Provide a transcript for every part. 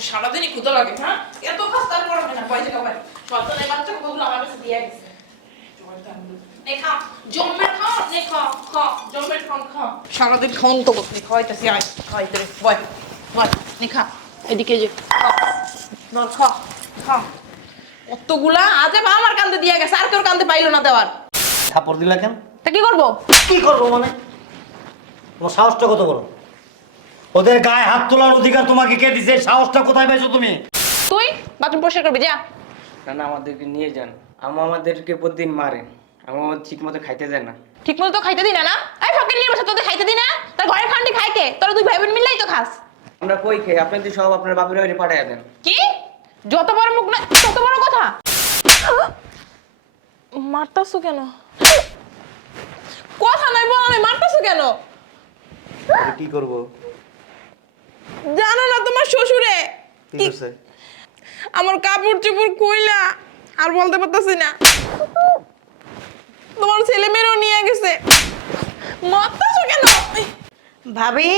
তোর সারাদিনই ক্ষুদা লাগে হ্যাঁ? এত কাজ তারপর হবে না পয়সা কামাই সন্তানের বাচ্চা কতগুলো আমার কাছে দিয়ে গেছে খান সারাদিন খাওন তো করতে খাওয়াইতেছি আয় খাওয়াইতে রে বয় বয় নে এদিকে যে বল খা খা। অতগুলা আজ আমার কান্দে দিয়ে গেছে আর তোর কান্দে পাইলো না দেওয়ার। থাপড় দিলা কেন? তা কি করব? কি করব মানে? তোমার সাহসটা কত বড়? ওদের গায়ে হাত তোলার অধিকার তোমাকে কে দিছে? সাহসটা কোথায় পাইছো তুমি? তুই বাথরুম পরিষ্কার করবি যা। না না আমাদেরকে নিয়ে যান। আমা আমাদেরকে প্রতিদিন মারে আমা আমাদের ঠিক মতো খাইতে দেয় না। ঠিক মতো তো খাইতে দি না না? এই ফকির নিয়ে বসে তোদের খাইতে দি না? তোর ঘরের খান্ডি খাই কে? তোরা দুই ভাই বোন মিললেই তো খাস। আমরা কই খাই আপনাদের সব আপনার বাপের বাড়ি পাঠাইয়া দেন। কি? যত বড় মুখ না তত বড় কথা? মারতাছো কেন? কথা নাই বলা নাই মারতাছো কেন? কি করব? জানো না তোমার শ্বশুরে? কি করছে? আমার কাপড় চোপড় কইলা আর বলতে পারতাছি না। তোমার ছেলে মেয়েও নিয়ে গেছে। মারতাছো কেন? ভাবি?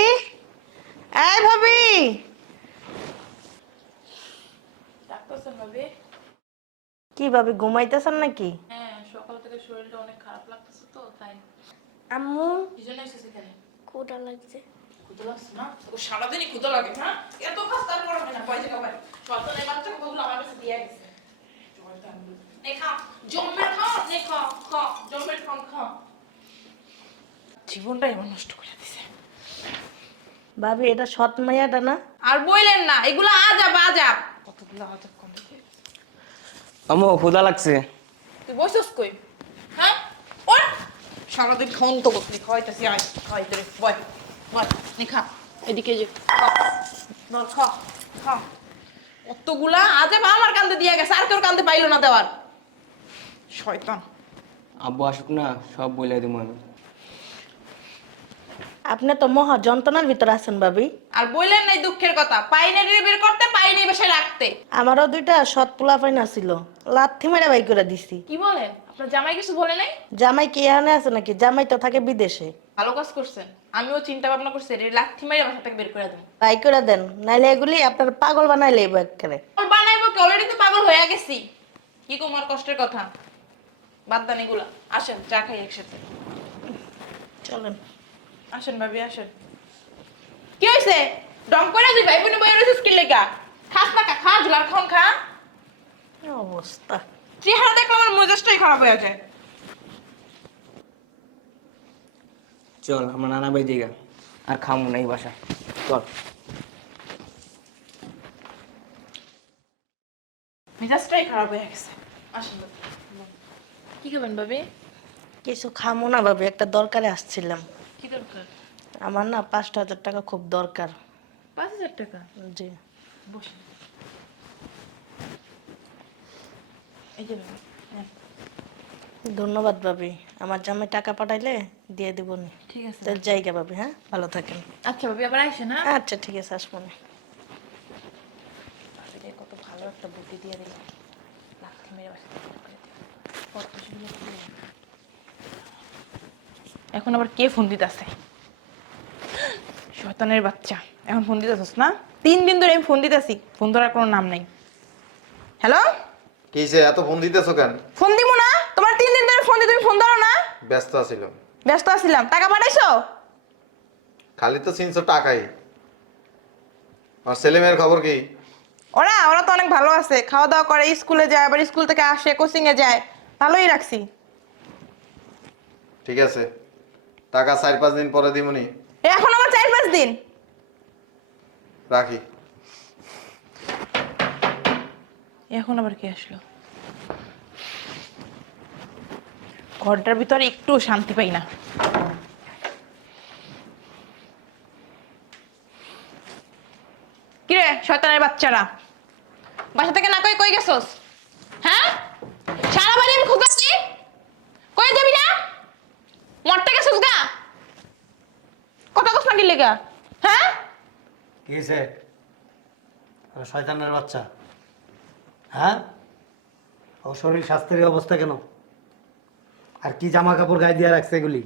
এই ভাবি? কি ভাবি ঘুমাইতেছেন নাকি? হ্যাঁ সকাল থেকে শরীরটা অনেক খারাপ লাগতেছে তো তাই আম্মু? কি জন্য এসেছি এখানে? কোটা লাগছে? ক্ষুদা লাগছে না? ও সারাদিনই ক্ষুদা লাগে হ্যাঁ? এত হবে না পয়সা কামাই সন্তানের বাচ্চা কতগুলো আমার কাছে দিয়ে গেছে নে খা জন্মের খা নে খা খা জন্মের খান খা। জীবনটা এবার নষ্ট করে দিছে। ভাবি এটা সৎ মাইয়াটা না? আর বইলেন না এগুলো আজাব আজাব। কতগুলো আজাব আমো লাগছে। তুই বসছিস কই? হ্যাঁ? ওর সারাদিন খাওন তো করতে খাওয়াইতেছি আয় খাওয়াইতে বয়। খা। এদিকে যে বল খা খা। অতগুলা আজে আমার কান্দে দিয়ে গেছে আর তোর কান্দে পাইলো না দেওয়ার। শয়তান। আব্বু আসুক না সব বলে দেবো আমি। আপনি তো মহা যন্ত্রণার ভিতর আছেন ভাবি। আর বললেন নাই দুঃখের কথা পাই না রে বের করতে পাই নাই বেশে রাখতে। আমারও দুইটা সৎ পোলা পাইনা ছিল লাথি মেরে বাই করে দিছি। কি বলেন? আপনার জামাই কিছু বলে নাই? জামাই কি এখানে আছে নাকি? জামাই তো থাকে বিদেশে। ভালো কাজ করছেন। আমিও চিন্তা ভাবনা করছি রে লাথি মেরে বাসা থেকে বের করে দেবো। বাই করে দেন নাইলে এগুলি আপনার পাগল বানাইলে একেবারে। পাগল বানাইবো কি? অলরেডি তো পাগল হয়ে গেছি। কি কুমার কষ্টের কথা? বাদ দান এগুলা। আসেন চা খাই একসাথে। চলেন। আসেন ভাবি আসেন। কি হয়েছে ডং করে দিই ভাই বোনে বই রয়েছিস কি লেগা? খাস না খা খা ঝুলার খান খা। অবস্থা? চেহারা দেখলে আমার মেজাজটাই খারাপ হয়ে যায়। চল আমরা নানা বাই দিঘা আর খামু নাই বাসা। চল। মেজাজটাই খারাপ হয়ে গেছে। আসেন কি খাবেন ভাবি? কিছু খামো না ভাবি একটা দরকারে আসছিলাম। কি দরকার? আমার না পাঁচটা হাজার টাকা খুব দরকার। পাঁচ হাজার টাকা? জি। বসেন। এই যে। ধন্যবাদ ভাবি। আমার জামাই টাকা পাঠাইলে দিয়ে দিব নি ঠিক আছে তাহলে জায়গা ভাবি হ্যাঁ? ভালো থাকেন। আচ্ছা ভাবি আবার আসেন হ্যাঁ? আচ্ছা ঠিক আছে আসব না কত ভালো একটা বুদ্ধি দিয়ে দিলাম লাথি মেরে বাসা। এখন আবার কে ফোন দিতেছে? শয়তানের বাচ্চা। এখন ফোন দিতেছিস না? তিন দিন ধরে আমি ফোন দিতেছি। ফোন ধরার কোনো নাম নেই। হ্যালো? কিসে এত ফোন দিতেছো কেন? ফোন দিব না? তোমার তিন দিন ধরে ফোন দিই তুমি ফোন ধরো না। ব্যস্ত আছিল ব্যস্ত আছিলাম। টাকা পাঠাইছো? খালি তো তিনশো টাকাই। আর ছেলে মেয়ের খবর কি? ওরা ওরা তো অনেক ভালো আছে। খাওয়া দাওয়া করে স্কুলে যায় আবার স্কুল থেকে আসে কোচিং এ যায়। ভালোই রাখছি। ঠিক আছে। টাকা চার পাঁচ দিন পরে দিমুনি। এখন আমার চার পাঁচ দিন। রাখি। এখন আবার কে আসলো? ঘরটার ভিতরে একটু শান্তি পাই না। কিরে, শয়তানের বাচ্চারা? বাসা থেকে না কই কই গেছস? হ্যাঁ? সারা বাড়ি আমি খুঁজাচ্ছি কই যাবি না? মরতে গেছস গা? কথা কস না কি লেগা? হ্যাঁ? কি হয়েছে শয়তানের বাচ্চা। হ্যাঁ? ও শরীর স্বাস্থ্যের অবস্থা কেন? আর কি জামা কাপড় গায়ে দিয়ে রাখছে এগুলি?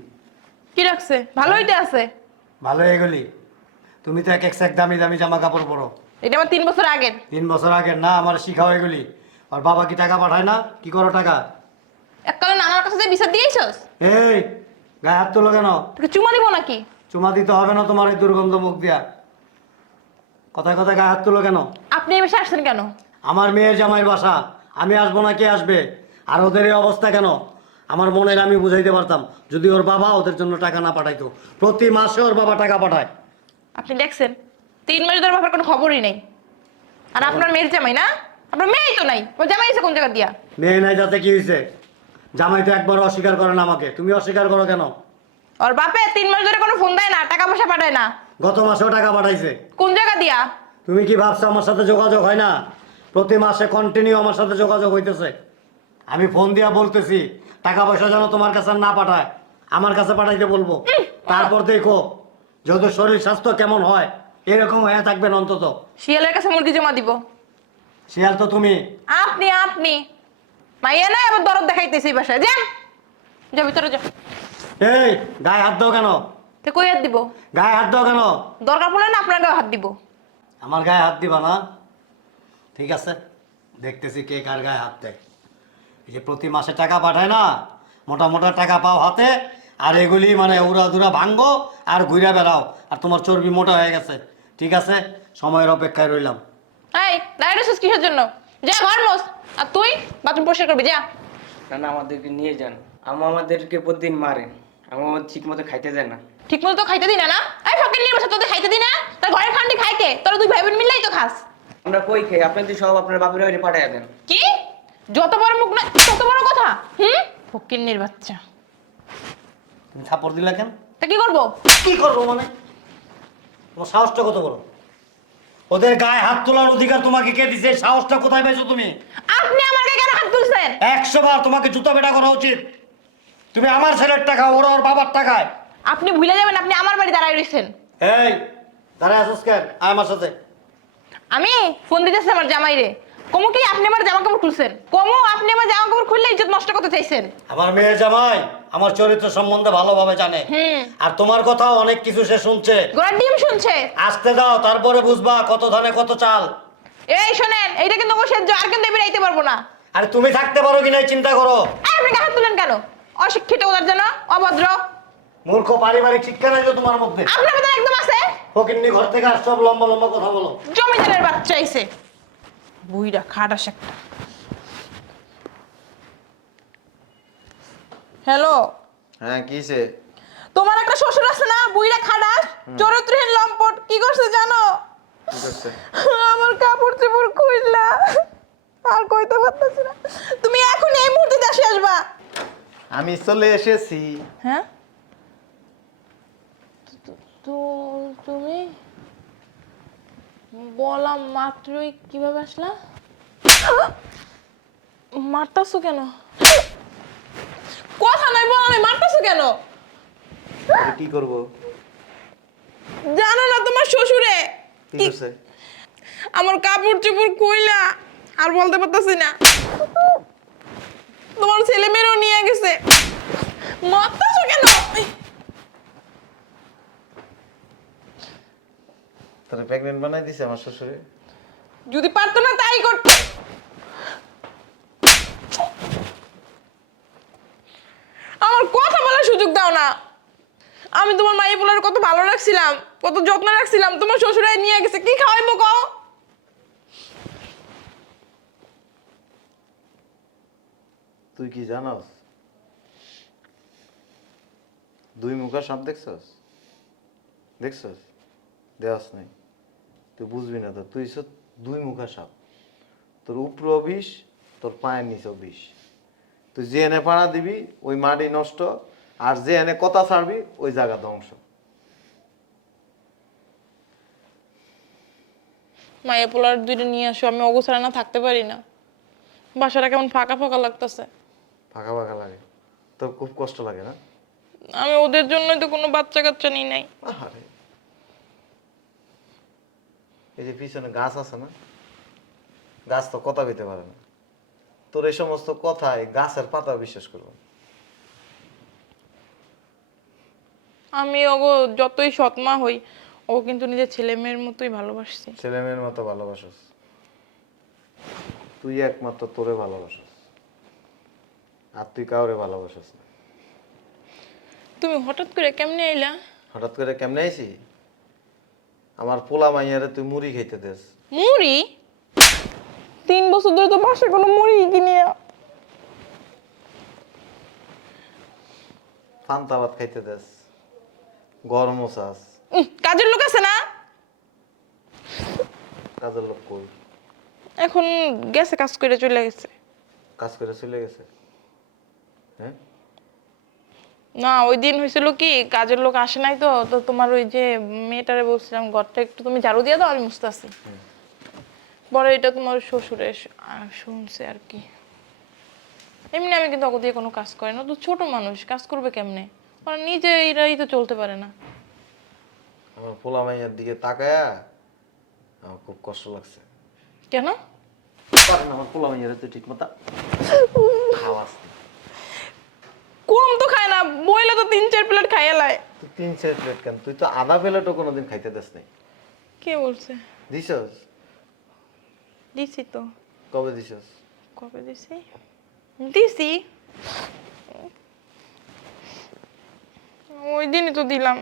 কি রাখছে? ভালোই তো আছে। ভালো এগুলি তুমি তো এক এক এক দামি দামি জামা কাপড় পরো। এটা আমার তিন বছর আগের। তিন বছর আগে না আমার শিখাও এগুলি আর বাবা কি টাকা পাঠায় না? কি করো টাকা? এককালে নানার কাছে যে বিচার দিয়েছস? এই গায়ে হাত তোলো কেন? তোকে চুমা দিব নাকি? চুমা দিতে হবে না তোমার এই দুর্গন্ধ মুখ দিয়া। কথায় কথায় গায়ে হাত তোলো কেন? আপনি এই বেশি আসছেন কেন? আমার মেয়ের জামাইয়ের বাসা। আমি আসব না কে আসবে? আর ওদের এই অবস্থা কেন? আমার মনের আমি বুঝাইতে পারতাম যদি ওর বাবা ওদের জন্য টাকা না পাঠাইতো। প্রতি মাসে ওর বাবা টাকা পাঠায়। আপনি দেখছেন তিন মাস ধরে বাবার কোনো খবরই নেই। আর আপনার মেয়ের জামাই না? আপনার মেয়েই তো নাই। ও জামাই এসে কোন জায়গা দিয়া? মেয়ে নাই যাতে কি হয়েছে জামাই তো একবার অস্বীকার করে না আমাকে। তুমি অস্বীকার করো কেন? ওর বাপে তিন মাস ধরে কোনো ফোন দেয় না টাকা পয়সা পাঠায় না। গত মাসেও টাকা পাঠাইছে। কোন জায়গা দিয়া? তুমি কি ভাবছ আমার সাথে যোগাযোগ হয় না? প্রতি মাসে কন্টিনিউ আমার সাথে যোগাযোগ হইতেছে। আমি ফোন দিয়া বলতেছি টাকা পয়সা যেন তোমার কাছে না পাঠায় আমার কাছে পাঠাইতে বলব। তারপর দেখো যত শরীর স্বাস্থ্য কেমন হয় এরকম হয়ে থাকবেন অন্তত। শিয়ালের কাছে মুরগি জমা দিব। শিয়াল তো তুমি। আপনি আপনি। মাইয়া না এবার দরদ দেখাইতেছি বাসায়। যান। যা ভিতরে যা। এই গায়ে হাত দাও কেন? তে কই হাত দিব? গায়ে হাত দাও কেন? দরকার পড়লে না আপনার গায়ে হাত দিব। আমার গায়ে হাত দিবা না। ঠিক আছে দেখতেছি কে কার গায়ে হাত দেয়। এই যে প্রতি মাসে টাকা পাঠায় না মোটা মোটা টাকা পাও হাতে আর এগুলি মানে উড়া দুরা ভাঙ্গো আর ঘুরে বেড়াও আর তোমার চর্বি মোটা হয়ে গেছে। ঠিক আছে? সময়ের অপেক্ষায় রইলাম। এই দাঁড়িয়ে কিসের জন্য? যা ঘর মোস আর তুই? বাথরুম পরিষ্কার করবি যা। না না আমাদেরকে নিয়ে যান। আম্মু আমাদেরকে প্রতিদিন মারে। আম্মু আমার ঠিক মতো খাইতে দেয় না। ঠিক মতো তো খাইতে দি না না? এই ফকির নিয়ে বসে তোদের খাইতে দি না? তোর ঘরের খান্ডি খাই কে? তোরা দুই ভাই বোন মিললেই তো খাস। আমরা কই খাই? আপনাদের সব আপনার বাপের বাড়ি পাঠিয়ে দেন। কি? যত বড় মুখ না তত বড় কথা? হুম? ফকিন্নির বাচ্চা। তুমি থাপড় দিলা কেন? তা কি করব? কি করব মানে? তোমার সাহসটা কত বড়? ওদের গায়ে হাত তোলার অধিকার তোমাকে কে দিছে? সাহসটা কোথায় পেয়েছ তুমি? আপনি আমার গায়ে কেন হাত তুলছেন? একশো বার তোমাকে জুতা পেটা করা উচিত। তুমি আমার ছেলের টাকা ওরা ওর বাবার টাকায়। আপনি ভুলে যাবেন আপনি আমার বাড়ি দাঁড়ায় রয়েছেন। এই দাঁড়ায় আসিস কেন? আয় আমার সাথে। আমি ফোন দিতেছি আমার জামাই রে কমু কি? আপনি আমার জামা কাপড় খুলছেন। কমু আপনি আমার জামা কাপড় খুললে ইজ্জত নষ্ট করতে চাইছেন। আমার মেয়ের জামাই আমার চরিত্র সম্বন্ধে ভালোভাবে জানে। আর তোমার কথাও অনেক কিছু সে শুনছে। গোড়ার ডিম শুনছে। আসতে দাও তারপরে বুঝবা কত ধানে কত চাল। এই শোনেন এইটা কিন্তু আমার সেজ্জ আর কিন্তু এবার আইতে পারব না। আর তুমি থাকতে পারো কি নাই চিন্তা করো। এই, আপনি হাত তুলেন কেন? অশিক্ষিত ওদের জন্য অভদ্র। মূর্খ পারিবারিক শিক্ষা নাই তো তোমার মধ্যে? আপনার ভিতরে একদম আছে। ফকিন্নি ঘর থেকে আর সব লম্বা লম্বা কথা বলো। জমিদারের বাচ্চা আইছে বুইরা খাটাস একটা। হ্যালো হ্যাঁ কিসে তোমার একটা শ্বশুর আছে না? বুইরা খাটাস চরিত্রহীন লম্পট। কি করছে জানো? আমার কাপড় চোপড় খুইলা। আর কইতে পারতেছি না। তুমি এখন এই মুহূর্তে দেশে আসবা। আমি চলে এসেছি। হ্যাঁ? তুমি? বললাম মাত্রই কীভাবে আসলা? মারতাছো কেন? কথা নাই বলা নাই মারতাছো কেন? কি করব? জানো না তোমার শ্বশুরে? কি কি- করছে? আমার কাপড় চোপড় কইলা আর বলতে পারতাছি না। তোমার ছেলে মেয়েরও নিয়ে গেছে। মারতাছো কেন এই, তোরা প্রেগনেন্ট বানাই দিছে আমার শ্বশুরে। যদি পারতো না তাই করতো। আমার কথা বলার সুযোগ দাও না। আমি তোমার মাই বলার কত ভালো রাখছিলাম কত যত্ন রাখছিলাম তোমার শ্বশুরাই নিয়ে গেছে কি খাওয়াইবো কও? তুই কি জানাস? দুই মুখা সাপ দেখছস? দেখছস? দেওয়াস নাই। তুই বুঝবি না তো তুই দুই মুখা সাপ। তোর উপর বিষ তোর পায়ের নিচেও বিষ। তুই যে এনে পাড়া দিবি ওই মাটি নষ্ট আর যে এনে কথা ছাড়বি ওই জায়গা ধ্বংস। মায়ের পোলার দুইটা নিয়ে আসো আমি অগোছাড়া না থাকতে পারি না। বাসাটা কেমন ফাঁকা ফাঁকা লাগতেছে। ফাঁকা ফাঁকা লাগে। তোর খুব কষ্ট লাগে না? আমি ওদের জন্যই তো কোনো বাচ্চা কাচ্চা নিই। নাই এই যে পিছনে গাছ আছে না গাছ তো কথা কইতে পারে না। তোর এই সমস্ত কথায় গাছের পাতা বিশ্বাস করব আমি ওগো যতই সৎমা হই ও কিন্তু নিজের ছেলে মেয়ের মতোই ভালোবাসছি। ছেলে মেয়ের মতো ভালোবাসস। তুই একমাত্র তোরে ভালোবাসস। আর তুই কাউরে ভালোবাসস না। তুমি হঠাৎ করে কেমনে এলা হঠাৎ করে কেমনে আইছি? আমার পোলা মাইয়ারে তুই মুড়ি খাইতে দেস। মুড়ি? তিন বছর ধরে তো বাসে কোনো মুড়ি কিনে পান্তা ভাত খাইতে দেস। গরম চাস। উম, কাজের লোক আছে না? কাজের লোক কই? এখন গেছে কাজ করে চলে গেছে। কাজ করে চলে গেছে। হ্যাঁ? না ওই দিন হয়েছিল কি কাজের লোক আসে নাই তো তো তোমার ওই যে মেয়েটারে বলছিলাম ঘরটা একটু তুমি ঝাড়ু দিয়ে দাও আমি আসি পরে এটা তোমার শ্বশুরে শুনছে আর কি। এমনি আমি কিন্তু দিয়ে কোনো কাজ করে না তো ছোট মানুষ কাজ করবে কেমনে? ওরা নিজে এরাই তো চলতে পারে না। আমার পোলা মাইয়ার দিকে তাকায়া আমার খুব কষ্ট লাগছে। কেন? পারেন আমার পোলা মাইয়ারে তুই ঠিক মতো না। তো না বইলে তো তিন চার প্লেট খাইয়ে তুই তিন চার প্লেট কেন? তুই তো আধা প্লেটও কোনোদিন খাইতে দেস নাই। কে বলছে? দিছস? দিছি তো। কবে দিছস? কবে দিছি? দিছি। ওই দিনই তো দিলাম।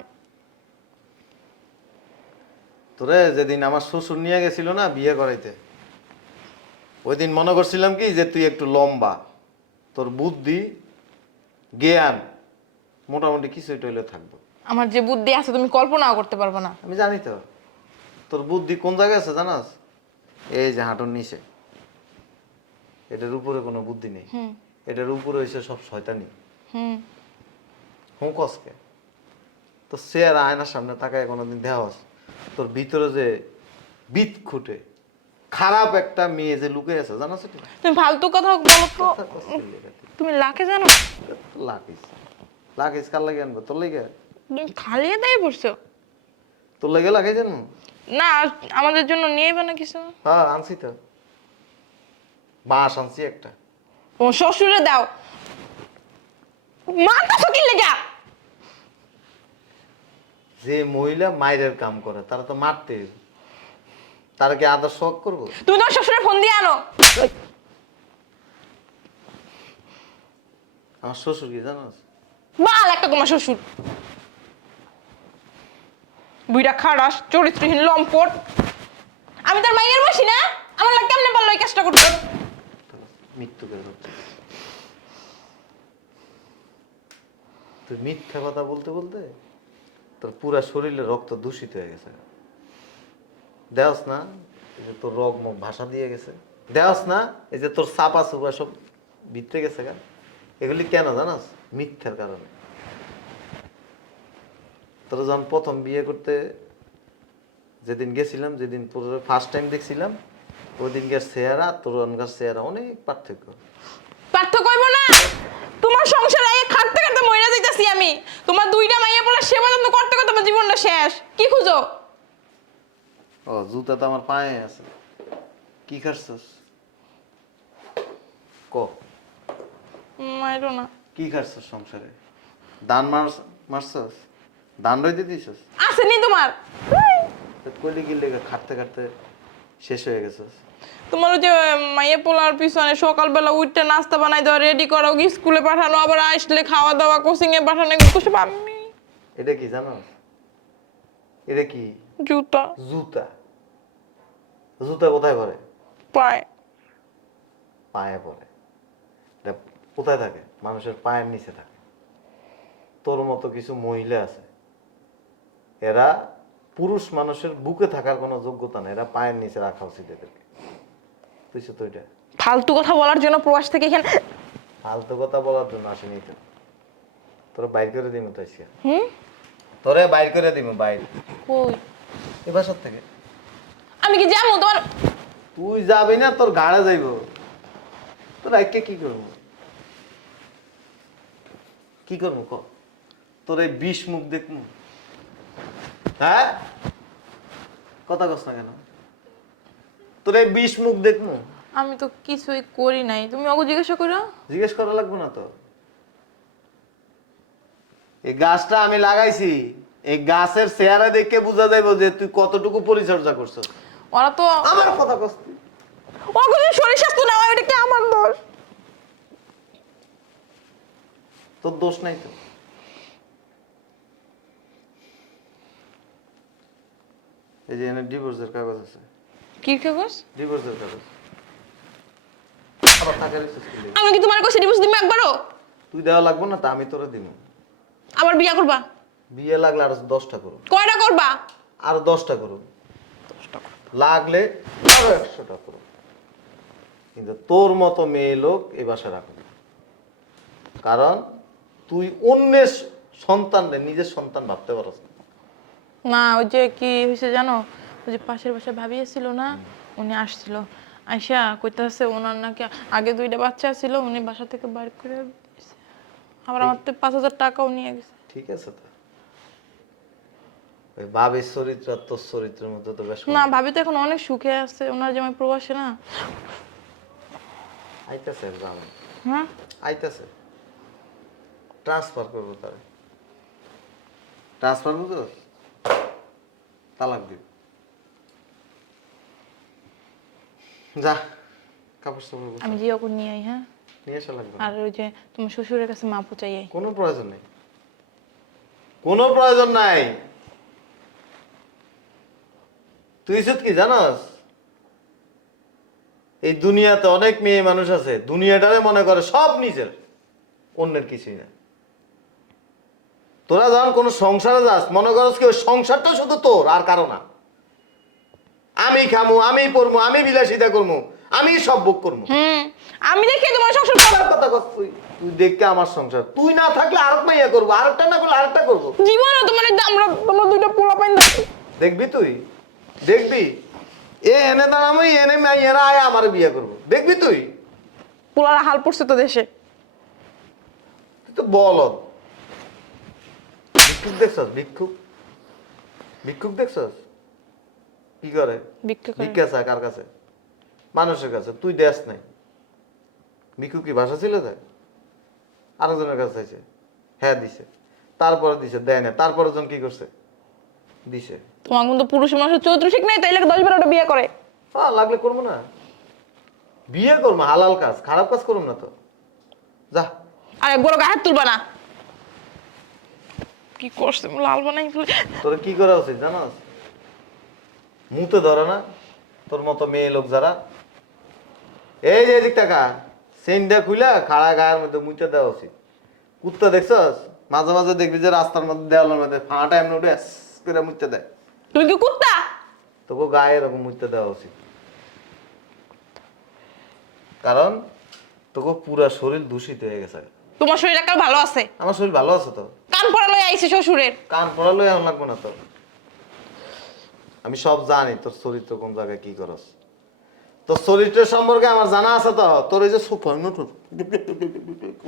তোরে যেদিন আমার শ্বশুর নিয়ে গেছিল না বিয়ে করাইতে ওই দিন মনে করছিলাম কি যে তুই একটু লম্বা। তোর বুদ্ধি জ্ঞান মোটামুটি কিছুই টইলে থাকব। আমার যে বুদ্ধি আছে তুমি কল্পনাও করতে পারবে না। আমি জানি তো। তোর বুদ্ধি কোন জায়গায় আছে জানাস? এই যে হাঁটুর নিচে। এটার উপরে কোনো বুদ্ধি নেই। এটার উপরে হয়েছে সব শয়তানি। হুম। কসকে তো আয়নার সামনে তাকায় কোনোদিন দেওয়াস তোর ভিতরে যে বিত খুঁটে খারাপ একটা মেয়ে যে লুকে আছে তুই তুমি ফালতু কথা বলো তো। তুমি লাখে জানো? লাকিস লাকিস কার লাগে আনব তোর লেগে? খালি তাই পড়ছো তোর লেগে লাগাই জানো না আমাদের জন্য নিয়ে না কিছু? হ্যাঁ আনছি তো। বাঁশ আনছি একটা। ও শ্বশুরে দাও। মাথা ফকির লেগা? যে মহিলা মায়ের কাম করে তারা তো মারতে তারা কি আদর শখ করব? তুমি তোমার শ্বশুরের ফোন দিয়ে আনো। আমার শ্বশুর কি জানোস? বাল একটা তোমার শ্বশুর। বুইটা খারাস, চরিত্রহীন, লম্পট। আমি তার মাইয়ের বসি না? আমার লাগে কেমনে পারল এই কাজটা করতে? মৃত্যু করে তুই মিথ্যা কথা বলতে বলতে তোর পুরা শরীরে রক্ত দূষিত হয়ে গেছে। দেওস না, এই যে তোর রগ মুখ ভাষা দিয়ে গেছে। দেওস না, এই যে তোর চাপা চুপা সব ভিতরে গেছে গা। এগুলি কেন জানাস? মিথ্যার কারণে। তোর যখন প্রথম বিয়ে করতে যেদিন গেছিলাম যেদিন পুরো ফার্স্ট টাইম দেখছিলাম ওই দিনকার চেহারা তোর ওখানকার চেহারা অনেক পার্থক্য। পার্থক্য হইব না? তোমার সংসার আগে খাটতে খাটতে মইরা যাইতাছি আমি। তোমার দুইটা মাইয়া বলে সেবা যত্ন করতে করতে আমার জীবনটা শেষ। কি খুঁজো? ও জুতা তো আমার পায়ে আছে। কি খাচ্ছস? ক। মাইরো না। কি খাচ্ছস সংসারে? দান মার মারছস? দান রইতে দিছস আসেনি তোমার? কইলে লেগে খাটতে খাটতে শেষ হয়ে গেছস। তোমার ওই যে মাইয়া পোলার পিছনে সকালবেলা উঠতে নাস্তা বানাই দেওয়া রেডি করো স্কুলে পাঠানো আবার আসলে খাওয়া দাওয়া কোচিং এ পাঠানো এগুলো সব আমি। এটা কি জানোস? এটা কি? জুতা। জুতা। জুতা কোথায় পরে পায়। পায়ে এটা কোথায় থাকে? মানুষের পায়ের নিচে থাকে। তোর মতো কিছু মহিলা আছে। এরা পুরুষ মানুষের বুকে থাকার কোনো যোগ্যতা নেই। এরা পায়ের নিচে রাখা উচিত এদেরকে। তুইছো তো এটা? ফালতু কথা বলার জন্য প্রবাস থেকে এখানে ফালতু কথা বলার জন্য আসেনি তো তোরা বাইর করে দিমু তো আজকে। হুম? তোরে বাইর করে দিমু বাইর। কই? এ বাসার থেকে। আমি কি যাব তোমার তুই যাবি না তোর গাড়ে যাইব। তোর আজকে কি করব? কি করব ক? তোর এই বিষ মুখ দেখমু হ্যাঁ? কথা কস না কেন? তোর এই বিষ মুখ দেখমু আমি তো কিছুই করি নাই। তুমি ওকে জিজ্ঞাসা করো। জিজ্ঞেস করা লাগবে না তো। এই গাছটা আমি লাগাইছি। এই গাছের চেহারা দেখে বোঝা যাইব যে তুই কতটুকু পরিচর্যা করছিস। ওরা তো আমার কথা কস। তুই। ওগুলো শরীর স্বাস্থ্য নেওয়া এটা কি আমার দোষ? তোর দোষ নাই তো। এই যে এনে ডিভোর্সের কাগজ আছে। কি কাগজ? ডিভোর্সের কাগজ। আবার টাকা রিসিভ করলি। আমি কি তোমার কাছে ডিভোর্স দিবে একবারও? তুই দেওয়া লাগবো না তা আমি তোরা দিব আবার বিয়া করবা? বিয়ে লাগলে আরও দশটা করো কয়টা করবা? আরও দশটা করো লাগলে আরও একশোটা করো কিন্তু তোর মতো মেয়ে লোক এই বাসা রাখো কারণ তুই অন্যের সন্তানরে নিজের সন্তান ভাবতে পারস না। না ওই যে কি হয়েছে জানো? ওই যে পাশের বাসায় ভাবি ছিল না উনি আসছিল। আইসা কইতাছে ওনার নাকি আগে দুইটা বাচ্চা ছিল উনি বাসা থেকে বাইর করে দিছে। আবার আমার তো পাঁচ হাজার টাকাও নিয়ে গেছে। ঠিক আছে তো। ওই বাবের চরিত্র আর তোর চরিত্রের মধ্যে তো বেশ না ভাবি তো এখন অনেক সুখে আছে ওনার জামাই প্রবাসে না। আইতাছে যাও হ্যাঁ? আইতাছে। ট্রান্সফার করব তারে ট্রান্সফার বুঝো তালাক দিব। যা কাপড় চাপড় গোছা। আমি যে ওকে নিয়ে আই হ্যাঁ? নিয়ে আসা লাগবে না। আর ওই যে তোমার শ্বশুরের কাছে মাপু চাই আই। কোনো প্রয়োজন নেই। কোনো প্রয়োজন নাই। তুই ইজ্জত কি জানাস? এই দুনিয়াতে অনেক মেয়ে মানুষ আছে দুনিয়াটারে মনে করে সব নিজের অন্যের কিছুই না। তোরা যখন কোনো সংসারে যাস মনে করস কি ওই সংসারটা শুধু তোর আর কারও না। আমি খামু আমি পড়মু আমি বিলাসিতা করব আমি সব করব হুম আমি দেখে তোমার সংসার করব। আমার কথা কস তুই তুই দেখতে আমার সংসার। তুই না থাকলে আরেক মাইয়া করব আরেকটা না করলে আরেকটা করব। জীবনও তোমার এই আমরা তোমরা দুইটা পোলা পাইন দেখো দেখবি তুই? দেখবি? এ এনে দাঁড় আমি এনে মাইয়ারা আয় আমার বিয়ে করব। দেখবি তুই? পোলারা হাল পড়ছে তো দেশে। তুই তো বলদ। ভিক্ষুক দেখছস? ভিক্ষুক? ভিক্ষুক দেখছস? কি করে? ভিক্ষা চায় কার কাছে? মানুষের কাছে। তুই দেশ নাই। ভিক্ষুক কি ভাষা ছিল তাই আরেকজনের কাছে চাইছে। হ্যাঁ দিছে। তারপরে দিছে দেয় না তারপরে জন কি করছে? দিছে। তোমার কিন্তু পুরুষ মানুষের চরিত্র ঠিক নাই তাইলে দশ বারোটা বিয়ে করে। হ্যাঁ লাগলে করব না। বিয়ে করব হালাল কাজ। খারাপ কাজ করব না তো। যা। আর একবার গায়ে হাত তুলবা না। কি করছে? লাল বানাই ফেলে তোর কি করা উচিত জানাস? মুতে ধরে না তোর মতো মেয়ে লোক যারা। এই যে এদিক টাকা সেন্ডা খুইলা খাড়া গায়ের মধ্যে মুইতে দেওয়া উচিত। কুত্তা দেখছস? মাঝে মাঝে দেখবি যে রাস্তার মধ্যে দেওয়ালের মধ্যে ফাঁটা এমনি উঠে এস করে মুইতে দেয়। তুই কি কুত্তা? তোকে গায়ে এরকম মুইতে দেওয়া উচিত। কারণ তোকে পুরা শরীর দূষিত হয়ে গেছে। তোমার শরীর একটা ভালো আছে? আমার শরীর ভালো আছে তো। কান পড়া লই আইছে শ্বশুরের। কান পড়ালো এখন লাগবো না তোর আমি সব জানি তোর চরিত্র কোন জায়গায় কি করস। তোর চরিত্রের সম্পর্কে আমার জানা আছে তো। তোর এই যে সুপার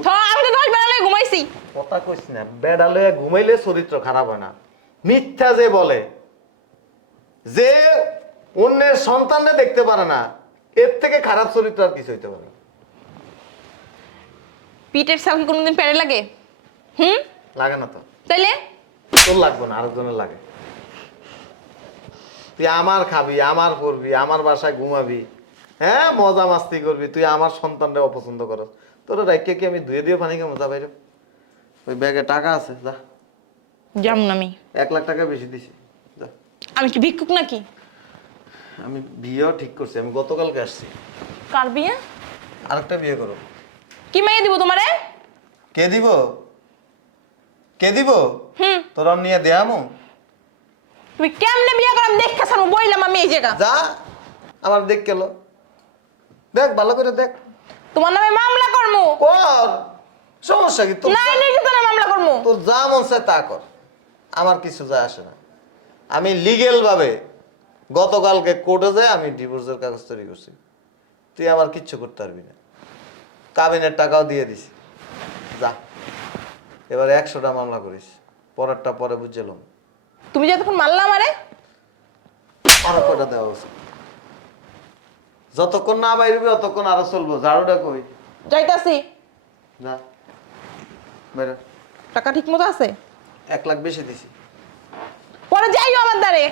হ্যাঁ আমি তো দশ বেলা লই ঘুমাইছি। কথা কইস না বেড়া লইয়া ঘুমাইলে চরিত্র খারাপ হয় না। মিথ্যা যে বলে যে অন্যের সন্তানরা দেখতে পারে না এর থেকে খারাপ চরিত্র আর কিছু হইতে পারে না। পিটের কি কোনোদিন পেরে লাগে? হুম? লাগে না তো। তাইলে? তোর লাগবে না আরেকজনের লাগে। তুই আমার খাবি আমার করবি আমার বাসায় ঘুমাবি হ্যাঁ মজা মাস্তি করবি তুই আমার সন্তানরে অপছন্দ করস। তোর রাইকে কি আমি ধুয়ে দিয়ে পানি কেমন যা বাইরে। ওই ব্যাগে টাকা আছে যা। যেমন আমি। এক লাখ টাকা বেশি দিছি যা। আমি কি ভিক্ষুক নাকি? আমি বিয়েও ঠিক করছি আমি গতকালকে আসছি। কার বিয়ে? আরেকটা বিয়ে করো। কি মেয়ে দিব তোমারে? কে দিব? কে দিব? হুম। তোর নিয়ে দেয়ামো তুমি কেমনে বিয়ে করাম? দেখে সারবো বইলাম আমি এই জায়গা। যা। আমার দেখ গেল দেখ ভালো করে দেখ। তোমার নামে মামলা করমু? কর। সমস্যা কি? তোর না নির্যাতনে মামলা করমু। তোর যা মন চায় তা কর। আমার কিছু যায় আসে না। আমি লিগেল ভাবে গতকালকে কোর্টে যায় আমি ডিভোর্সের কাগজ তৈরি করছি। তুই আমার কিচ্ছু করতে পারবি না। কাবিনের টাকাও দিয়ে দিছি। যা। এবার একশোটা মামলা করিস। পরেরটা পরে বুঝলাম তুমি যতক্ষণ মারলা আমারে? আরও কটা দেওয়া উচিত যতক্ষণ না বাইরবি ততক্ষণ আরও চলবো। ঝাড়ুটা কই? যাইতাছি। যা। বেরো টাকা ঠিক মতো আছে? এক লাখ বেশি দিছি। পরে যাইও আমার দ্বারে।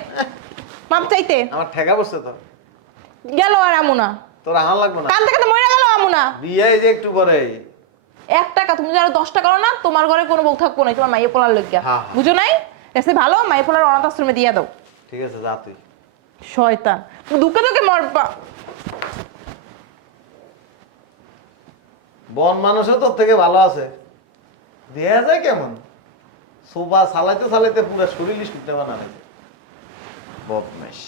মাপ চাইতে। আমার ঠেকা বসছে তো। গেল আর আমুনা। তোর আহার লাগবে না। কান থেকে তো মরে গেল আমুনা। বিয়ে এই যে একটু পরে এক টাকা তুমি যারা দশ টাকা করো না তোমার ঘরে কোনো বউ থাকব না তোমার মাইয়ে পোলার লজ্ঞা হ্যাঁ, হ্যাঁ। বুঝো নাই? এসে ভালো মাইয়ে পোলার অনাথ আশ্রমে দিয়ে দাও। ঠিক আছে যা তুই। শয়তান। দুঃখে দুঃখে মরবা বন মানুষও তোর থেকে ভালো আছে। দেয়া যায় কেমন? সোফা চালাইতে চালাইতে পুরো শরীরই শুনতে বানা বদমেশ